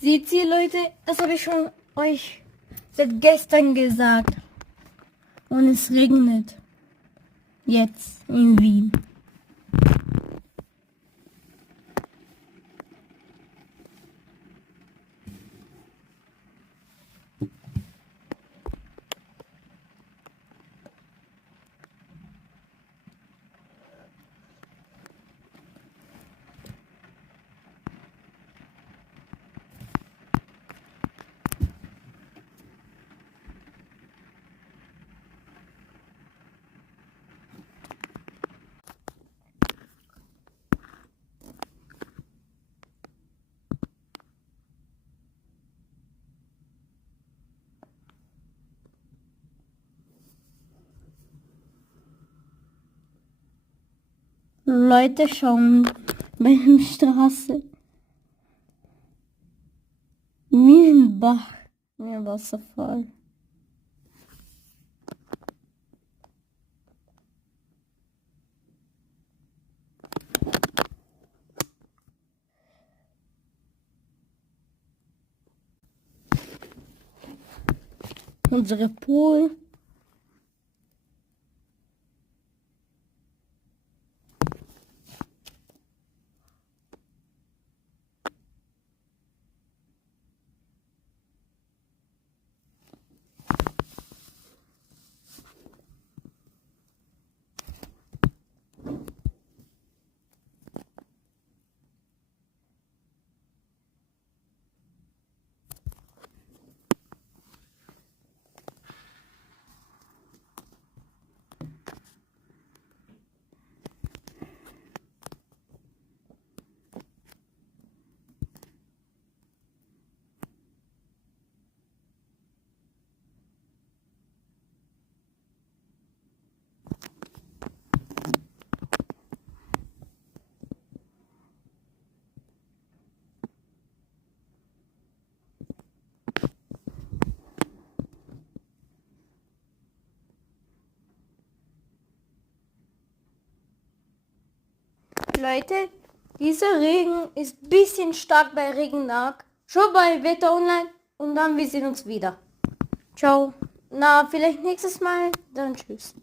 Seht ihr, Leute? Das habe ich schon euch seit gestern gesagt. Und es regnet. Jetzt in Wien. Leute schauen bei der Straße. Wie ein Bach. Wie ein Wasserfall. Unsere Pool. Leute, dieser Regen ist ein bisschen stark bei Regentag. Schau bei Wetter Online und dann wir sehen uns wieder. Ciao. Na, vielleicht nächstes Mal. Dann tschüss.